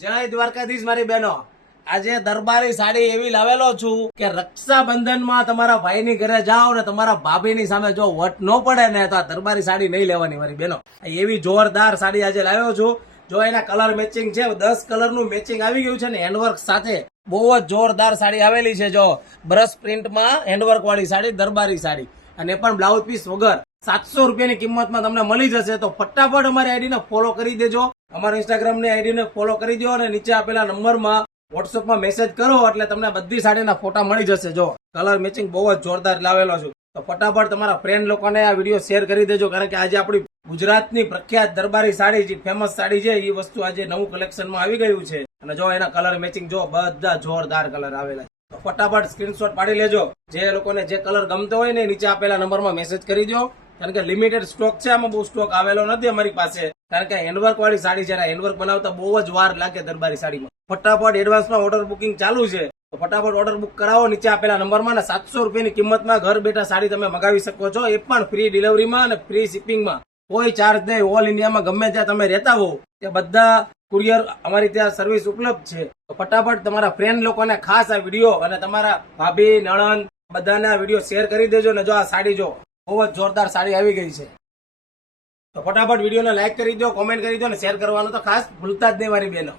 જય દ્વારકાધીશ મારી બહેનો, આજે દરબારી સાડી એવી લાવેલો છું કે રક્ષાબંધનમાં તમારા ભાઈની ઘરે જાઓ ને તમારા ભાભીની સામે જો વટ ન પડે ને તો આ દરબારી સાડી નહીં લેવાની મારી બહેનો. એવી જોરદાર સાડી આજે લાવ્યો છું. જો એના કલર મેચિંગ છે, 10 કલરનું મેચિંગ આવી ગયું છે ને હેન્ડવર્ક સાથે. બહુ જ જોરદાર સાડી આવેલી છે. જો બ્રશ પ્રિન્ટમાં હેન્ડવર્ક વાળી સાડી, દરબારી સાડી, અને એ પણ બ્લાઉઝ પીસ વગર 700 રૂપિયાની કિંમતમાં તમને મળી જશે. તો ફટાફટ અમારી આઈડીને ફોલો કરી દેજો, અમારા ઇન્સ્ટાગ્રામની આઈડીને ફોલો કરી દો અને નીચે આપેલા નંબરમાં વોટ્સઅપમાં મેસેજ કરો એટલે તમને બધી સાડીના ફોટા મળી જશે. જો કલર મેચિંગ બહુ જ જોરદાર લાવેલો છું. તો ફટાફટ તમારા ફ્રેન્ડ લોકોને આ વિડીયો શેર કરી દેજો, કારણ કે આજે આપણી ગુજરાતની પ્રખ્યાત દરબારી સાડી, જે ફેમસ સાડી છે, એ વસ્તુ આજે નવું કલેક્શનમાં આવી ગયું છે. અને જો એના કલર મેચિંગ જો બધા જોરદાર કલર આવેલા છે. તો ફટાફટ સ્ક્રીનશોટ પાડી લેજો. જે લોકોને જે કલર ગમતો હોય ને નીચે આપેલા નંબરમાં મેસેજ કરી દો, કારણ કે લિમિટેડ સ્ટોક છે, આમાં બહુ સ્ટોક આવેલો નથી અમારી પાસે, કારણ કે હેન્ડવર્ક વાળી સાડી છે. હેન્ડવર્ક બનાવતા બહુ જ વાર લાગે દરબારી સાડીમાં. ફટાફટ એડવાન્સમાં ઓર્ડર બુકિંગ ચાલુ છે, તો ફટાફટ ઓર્ડર બુક કરાવો નીચે આપેલા નંબરમાં. 700 રૂપિયાની કિંમતમાં ઘર બેઠા સાડી તમે મગાવી શકો છો, એ પણ ફ્રી ડિલિવરીમાં અને ફ્રી શિપિંગમાં. કોઈ ચાર્જ નહીં. ઓલ ઇન્ડિયામાં ગમે ત્યાં તમે રહેતા હો તે બધા કુરિયર અમારી ત્યાં સર્વિસ ઉપલબ્ધ છે. તો ફટાફટ તમારા ફ્રેન્ડ લોકોને ખાસ આ વિડીયો અને તમારા ભાભી, નણંદ બધાને આ વિડીયો શેર કરી દેજો. ને જો આ સાડી જો બહુ જ જોરદાર સાડી આવી ગઈ છે. તો ફટાફટ વિડીયોને લાઈક કરી દો, કોમેન્ટ કરી દો અને શેર કરવાનું તો ખાસ ભૂલતા જ નહીં મારી બહેનો.